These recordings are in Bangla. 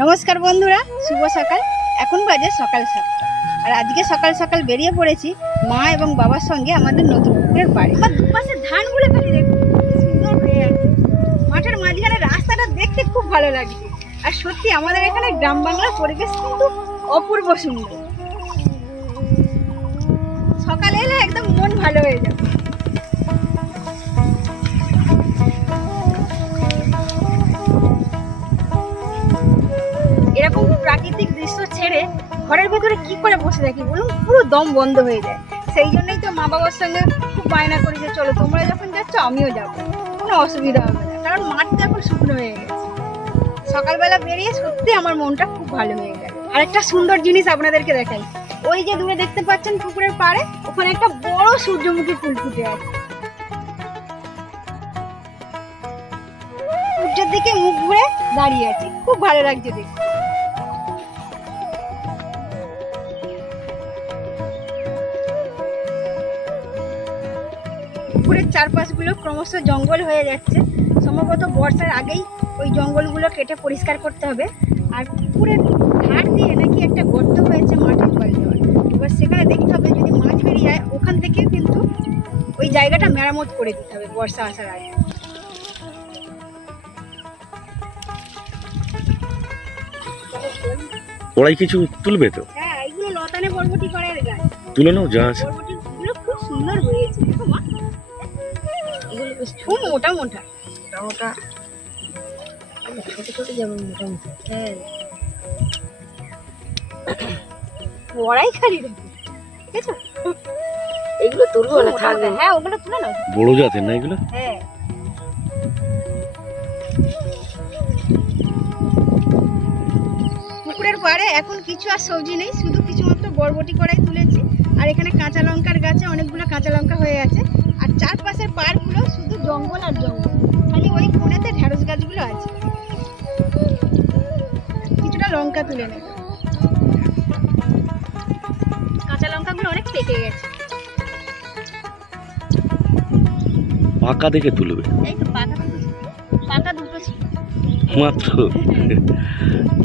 নমস্কার বন্ধুরা, শুভ সকাল। এখন বাজে সকাল 7টা। আর আজকে সকাল সকাল বেরিয়ে পড়েছি মা এবং বাবার সঙ্গে আমাদের নতুন পুকুরের পাড়ে। আমার দুপাশে ধানগুলো খালি দেখুন, সুন্দর হয়ে আছে। মাঠের মাঝখানে রাস্তাটা দেখতে খুব ভালো লাগছে। আর সত্যি আমাদের এখানে গ্রাম বাংলার পরিবেশ কিন্তু অপূর্ব সুন্দর। সকালে এলে একদম মন ভালো হয়ে যাবে। এরকম প্রাকৃতিক দৃশ্য ছেড়ে ঘরের ভেতরে কি করে বসে থাকি বলুন, পুরো দম বন্ধ হয়ে যায়। সেই জন্যই তো মা বাবার সঙ্গে খুব বায়না করি যে চলো তোমরা যখন যাচ্ছ আমিও যাবো, কোনো অসুবিধা হবে না, কারণ মাঠটা এখন শুকনো হয়ে গেছে। সকালবেলা বেরিয়ে সত্যি আমার মনটা খুব ভালো হয়ে গেল। আর একটা সুন্দর জিনিস আপনাদেরকে দেখাই, ওই যে দূরে দেখতে পাচ্ছেন পুকুরের পাড়ে, ওখানে একটা বড় সূর্যমুখী ফুল ফুটে আছে। সূর্যের দিকে মুখ ঘুরে দাঁড়িয়ে আছে, খুব ভালো লাগছে দেখতে। পুকুরের চারপাশগুলো ক্রমশ জঙ্গল হয়ে যাচ্ছে। সম্ভবত বর্ষার আগেই ওই জঙ্গলগুলো কেটে পরিষ্কার করতে হবে। আর পুকুরের ধার দিয়ে নাকি একটা গর্ত হয়েছে মাটির জল দেওয়ার। এবার সেখানে দেখতে হবে যদি মাছ বেরিয়ে যায় ওখান থেকে কিন্তু ওই জায়গাটা মেরামত করে দিতে হবে বর্ষা আসার আগে। ওরাই কিছু তুলবে তো? হ্যাঁ, এইগুলো লতানে বরবটি করার গাছ। তুলে নাও যা আছে। বরবটিগুলো খুব সুন্দর হয়েছে, দেখো মা। এগুলো বেশ খুব মোটা মোটা মোটা, ছোট ছোট যেমন মোটা মোটা। হ্যাঁ, ওরাই খালি দেখো, দেখেছো? এগুলো তুলবো না, থাকবে। হ্যাঁ, ওগুলো তুলে নাও। বড় জাতের না এগুলো? হ্যাঁ, পুকুরের পাড়ে এখন কিছু আর সবজি নেই, শুধু কিছু মাত্র বরবটি করাই তুলেছি। আর এখানে কাঁচা লঙ্কার গাছে অনেকগুলো কাঁচা লঙ্কা হয়ে আছে। আর চারপাশের পাড়গুলো শুধু জঙ্গল আর জঙ্গল, খালি ওই কোণেতে ঢেঁড়স গাছগুলো আছে। কিছুটা লঙ্কা তুলে নেব, কাঁচা লঙ্কাগুলো অনেক পেকে গেছে। পাকা দেখে তুলবে? এই তো পাকা দুটো ছিল মাত্র,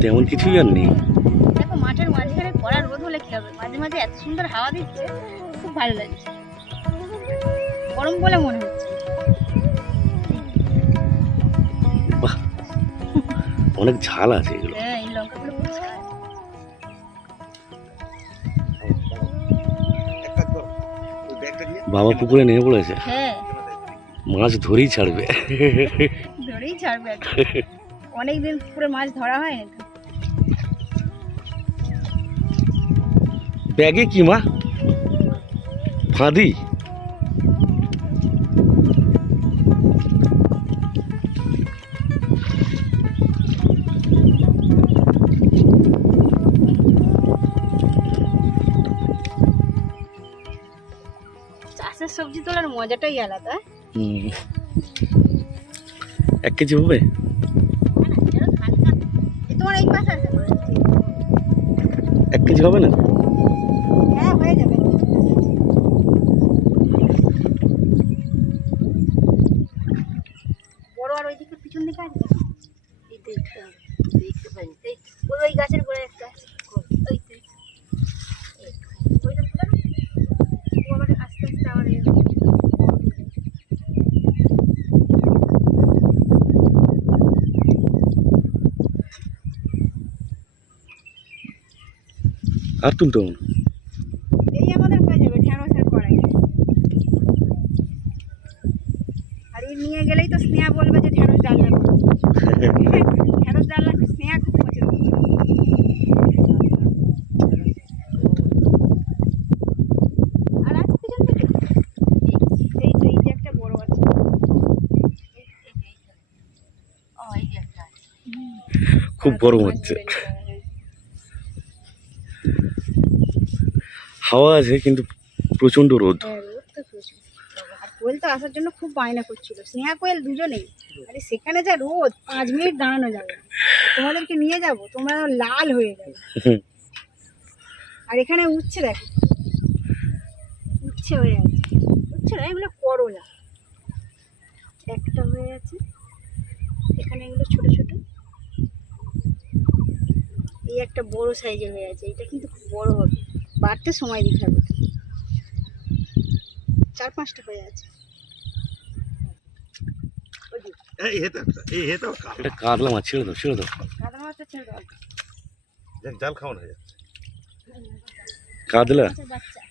তেমন কিছুই আর নেই। দেখো মাঠের মাঝখানে কড়া রোদ হলে কি হবে, মাঝে মাঝে এত সুন্দর হাওয়া দিচ্ছে, খুব ভালো লাগছে। গরম বলে মনে হচ্ছে। বাহ, অনেক ঝাল আছে এগুলো। হ্যাঁ, এই লঙ্কাগুলো খুব ঝাল। বাবা পুকুরে নেমে পড়েছে। হ্যাঁ, মাছ ধরেই ছাড়বে। ধরেই ছাড়বে। অনেকদিন পুকুরে মাছ ধরা হয় না। ব্যাগে কি মা? ফাঁদি? চাষের সবজি তোলার মজাটাই আলাদা। 1 কেজি হবে? তোমার এই পাশে আছে? 1 কেজি হবে না? হ্যাঁ, হয়ে যাবে। বড় আর ওইদিকে পিছন দিকে আছে, এই দেখতে হবে, দেখতে পাই ওই গাছের গোড়ায় একটা আছে। ওই তো ওইটা তুলে নাও। ও আবার আস্তে আস্তে আবার আর তুলতে হবে না। এই আমাদের হয়ে যাবে ঢেঁড়সের কড়াই। আর এই নিয়ে গেলেই তো স্নেহা বলবে যে ঢেঁড়স ডালনা করো। ঢেঁড়স ডালনা স্নেহা খুব পছন্দ করে। আর আছে পিছন থেকে এই তো এই যে একটা বড় আছে। ও, এই যে একটা আছে। খুব গরম হচ্ছে। হাওয়া আছে কিন্তু প্রচন্ড রোদ। হ্যাঁ, রোদ তো প্রচুর। আর কোয়েল তো আসার জন্য খুব বায়না করছিল, স্নেহা কোয়েল দুজনেই। আরে সেখানে যা রোদ, 5 মিনিট দাঁড়ানো যাবে না। তোমাদেরকে নিয়ে যাব, তোমরা লাল হয়ে যাবে। আর এখানে উচ্ছে দেখো, উচ্ছে হয়ে আছে। উচ্ছে না, এগুলো করলা। একটা হয়ে আছে, এখানে এগুলো ছোট ছোট। এই একটা বড় সাইজের হয়ে আছে, এটা কিন্তু খুব বড় হবে, বাড়তে সময় দিতে হবে। 4-5টা হয়ে আছে। এটা কাতলা মাছ, ছেড়ে দাও ছেড়ে দাও। কাতলা মাছটা ছেড়ে দাও। জাল খাওয়ানো হয়ে যাচ্ছে। কাতলা আচ্ছা, বাচ্চা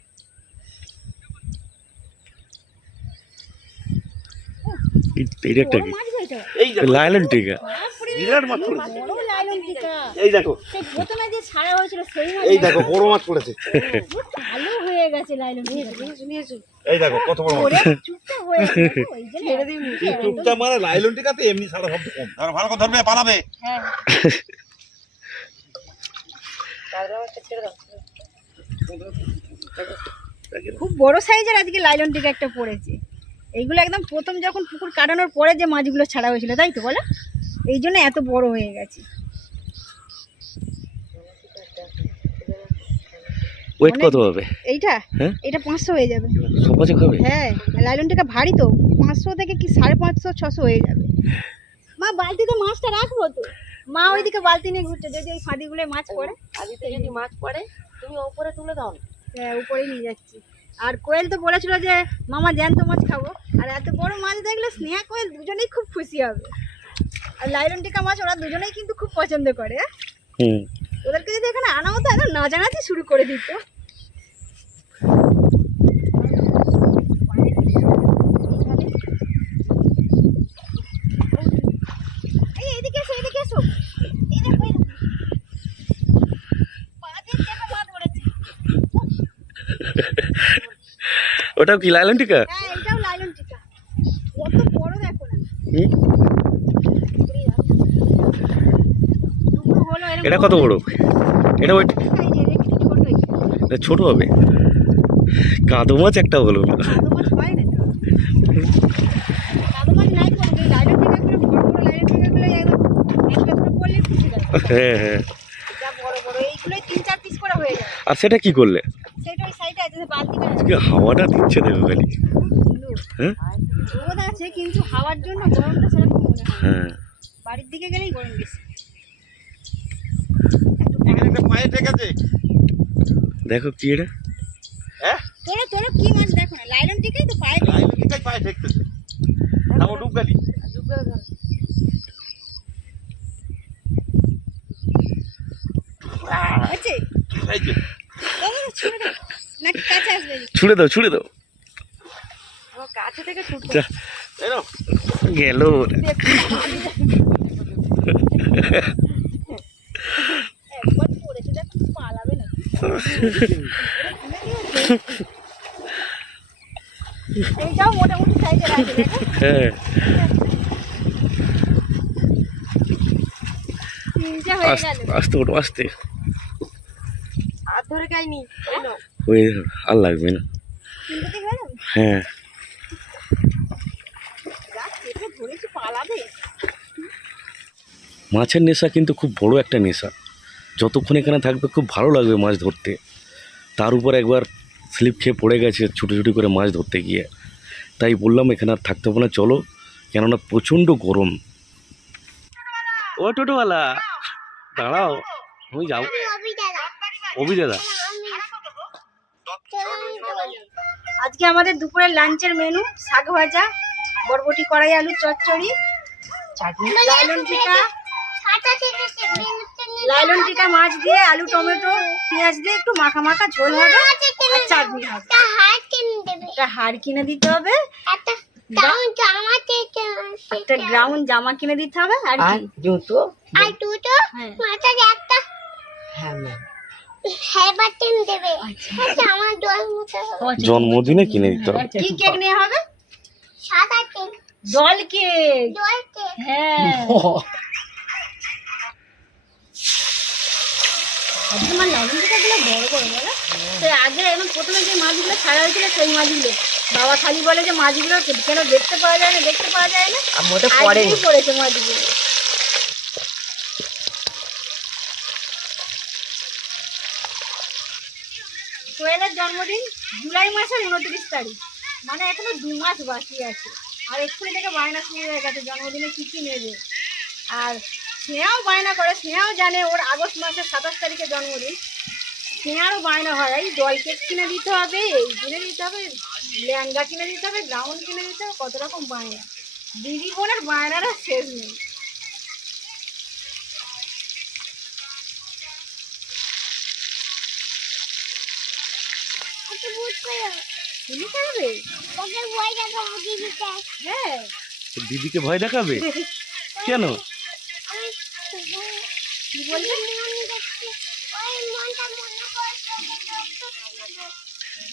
এটা একটা বড় কি? মাছ গো এটা। এই দেখো লাইলন টিকা। বাপরে, বিরাট মাছ বড় পড়েছে। লাইলন টিকা। এই দেখো সেই প্রথমে যে ছাড়া হয়েছিল সেই মাছ। এই দেখো বড় মাছ পড়েছে। ভালো হয়ে গেছে লাইলন টিকা। এই দেখো কত বড় মাছ। ওরে চুপটা হয়ে গেছে, ওই যে ছেড়ে দিই। এই টুকটা মানে লাইলন টিকাতে এমনি ছাড়া শব্দ কম। ধরো ভালো করে ধরবে পালাবে। হ্যাঁ, খুব বড় সাইজের আজকে লাইলন টিকা একটা পড়েছে। এইগুলো একদম প্রথম যখন পুকুর কাটানোর পরে যে মাছগুলো ছাড়া হয়েছিল, তাই তো বলো? এই জন্য এত বড় হয়ে গেছে। ওয়েট কত হবে? এইটা হ্যাঁ? এটা 500 হয়ে যাবে। সব মাছে খাবে? হ্যাঁ, লাইলন টিকা ভারী তো, 500 থেকে কি 550-600 হয়ে যাবে। মা বালতিতে মাছটা রাখবো তো। মা ওইদিকে বালতি নিয়ে ঘুরছে, যদি এই ফাঁদিগুলো মাছ পড়ে। ফাঁদিতে যদি মাছ পড়ে তুমি ওপরে তুলে দাও না। হ্যাঁ, উপরেই নিয়ে যাচ্ছি। আর কোয়েল তো বলেছিল যে মামা জ্যান্ত মাছ খাবো, আর এত বড় মাছ দেখলে স্নেহা কোয়েল দুজনেই খুব খুশি হবে। আর লাইলন টিকা মাছ ওরা দুজনেই কিন্তু খুব পছন্দ করে। হ্যাঁ? হুম। ওদেরকে যদি এখানে আনা হতো একদম নাচানাচি শুরু করে দিত। এই এদিকে এসো, এদিকে এসো। এই দেখো, এই দেখো। পাঁচের চেপে মাছ ধরেছে। ওটাও কি লাইলন টিকা? হ্যাঁ, এটাও লাইলন টিকা। কত বড় দেখো না। হুম। দুপুর হলো, এরকম এটা কত বড়? এটা ওই সাইজের, একটু ছোট হয়েছে। এটা ছোট হবে। কাদো মাছ একটা হলো না। কাদো মাছ হয় না তো। কাদো মাছ নাই কোনো, এই লাইলন টিকাগুলো বড় বড় লাইলন টিকাগুলো একদম একটা করে পড়লে খুশি লাগে। হ্যাঁ হ্যাঁ। যা বড় বড় এইগুলোই 3-4 পিস করে হয়ে যায়। আর সেটা কি করলে? সেটা ওই সাইডে আছে, যে বালতি করে আছে। আজকে হাওয়াটা দিচ্ছে দেখো খালি। হ্যাঁ রোদ আছে কিন্তু হাওয়ার জন্য গরমটা সেরকম মনে হয় না। হ্যাঁ। বাড়ির দিকে গেলেই গরম বেশি। এখানে একটা পায়ে ঠিক আছে। দেখো কি এটা? হ্যাঁ? তোরা তোরা কি মাছ দেখো না, লাইলন টিকাই তো পায়ে। লাইলন টিকাই পায়ে ঠেকতেছে। না ও ডুবগালি। আছে এই যে ছুঁড়ে দাও নাকি কাছে আসবে? ছুড়ে দাও ছুড়ে দাও। আমার কাছে থেকে ছুটতে যা, এই নাও। গেল। একবার পড়েছে দেখো, পালাবে না। এইটাও মোটামুটি সাইজের আছে দেখো। হ্যাঁ। 3টে হয়ে গেল। আস্তে ওঠো আস্তে। হাত ধরে খাইনি এই নাও। হয়ে আর লাগবে না। 3টে হয়ে যাবে। হ্যাঁ। যা চেপে ধরেছি, পালাবে। মাছের নেশা কিন্তু খুব বড় একটা নেশা। যতক্ষণ এখানে থাকবে খুব ভালো লাগবে মাছ ধরতে। তার উপর একবার স্লিপ খেয়ে পড়ে গেছে ছুটি করে মাছ ধরতে গিয়ে। তাই বললাম এখানে আর থাকতে হবে না, চলো, কেননা প্রচণ্ড গরম। ও টোটোওয়ালা দাঁড়াও, আমি যাবো। অভি দাদা, আজকে আমাদের দুপুরের লাঞ্চের মেনু শাক ভাজা, বরবটি কড়াই আলু চচ্চড়ি, চাটনি, লাইলন টিকা, লাইলন টিকা মাছ দিয়ে আলু টমেটো পেঁয়াজ দিয়ে একটু মাখা মাখা ঝোল হবে, আর চাটনি হবে। একটা হাড় কিনে দিতে হবে, একটা গ্রাউন্ড জামা কিনে দিতে হবে, আর আর কি? জুতো হ্যাঁ। জন্মদিনে কিনে দিতে হবে। কি কেক নেওয়া হবে? জল কেক। হ্যাঁ, আজকে আমার লাইলন টিকাগুলো বড় বড় বলো। সেই আগে এখন প্রথমে যে মাছগুলো ছাড়া হয়েছিল সেই মাছগুলো বাবা খালি বলে যে মাছগুলো কেন দেখতে পাওয়া যায় না, দেখতে পাওয়া যায় না। আর মোটে পড়েনি। আজকেই পড়েছে মাছগুলো। কোয়েলের জন্মদিন জুলাই মাসের 29 তারিখ, মানে এখনো 2 মাস বাকি আছে। আর এক্ষুনি থেকে বায়না শুরু হয়ে গেছে জন্মদিনে কি কি নেবে। আর স্নেহাও বায়না করে, স্নেহাও জানে ওর আগস্ট মাসের 27 তারিখে জন্মদিন। স্নেহারও বায়না হয়, এই ডল কেক কিনে দিতে হবে, এই কিনে দিতে হবে, লেহেঙ্গা কিনে দিতে হবে, গাউন কিনে দিতে হবে, কত রকম বায়না। দিদি বোনের বায়নারা শেষ নেই। তুমি খাবে? হ্যাঁ। তো দিদিকে ভয় দেখাবে কেন? কি বললি?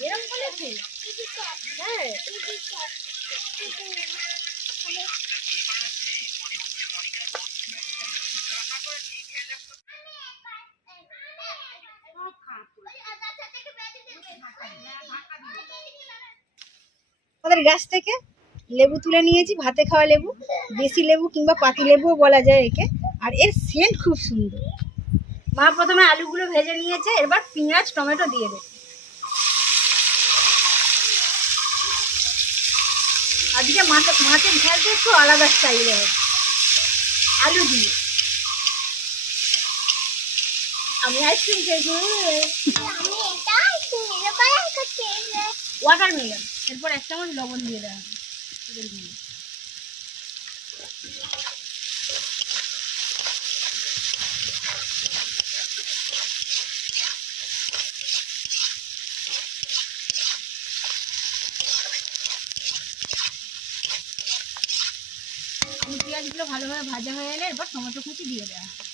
এরকম বলেছিস? হ্যাঁ। আমাদের গাছ থেকে লেবু তুলে নিয়েছি, ভাতে খাওয়া লেবু, দেশি লেবু কিংবা পাতি লেবুও বলা যায় একে। আর এর সেন্ট খুব সুন্দর। মা প্রথমে আলুগুলো ভেজে নিয়েছে, এবার পেঁয়াজ টমেটো দিয়ে দেবে। আজকে মাছের ঝালটা একটু আলাদা স্টাইলে হবে, আলু দিয়ে। আমি আইসক্রিম খেয়েছি, ওয়াটারমেলন। এরপর 1 চামচ লবণ দিয়ে দেওয়া হবে। পেঁয়াজগুলো ভালোভাবে ভাজা হয়ে গেলে এরপর টমেটো কুচি দিয়ে দেওয়া হবে।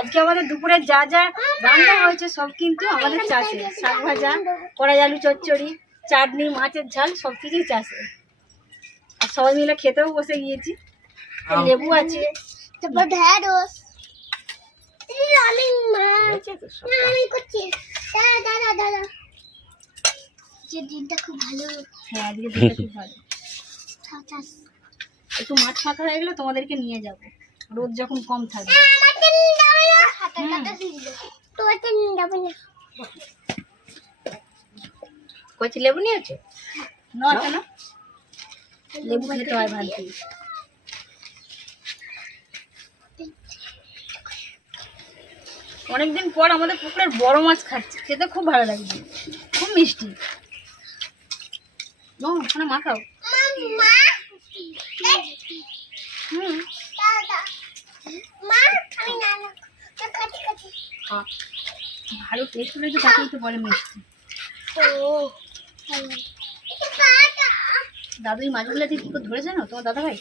আজকে আমাদের দুপুরে যা যা রান্না হয়েছে সব কিন্তু আমাদের চাষে। শাক ভাজা, কড়াই আলু চচ্চড়ি, চাটনি, মাছের ঝাল, সব কিছুই চাষে। আর সবাই মিলে খেতেও বসে গিয়েছি। লেবু আছে, ঢেঁড়স দিনটা খুব ভালো। হ্যাঁ আজকে দিনটা খুব ভালো। একটু মাছ ফাঁকা হয়ে গেলে তোমাদেরকে নিয়ে যাবো, রোদ যখন কম থাকবে। কচি লেবু নিয়েছো? না কেন? লেবু খেতে হয় ভালো। অনেকদিন পর আমাদের পুকুরের বড় মাছ খাচ্ছি, খেতে খুব ভালো লাগছে, খুব মিষ্টি। ওখানে মাখাও। ভালো টেস্ট হলে তো তাকেই তো বলে মিষ্টি। দাদু এই মাছগুলো ঠিক কি করে ধরেছে না তোমার দাদা ভাই?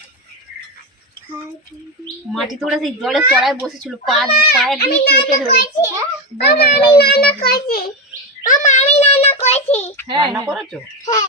মাটি তোড়ে সেই জলের তলায় বসেছিল, পায়ের দিয়ে চেপে ধরেছে। আমি রান্না করেছি। হ্যাঁ রান্না করেছো?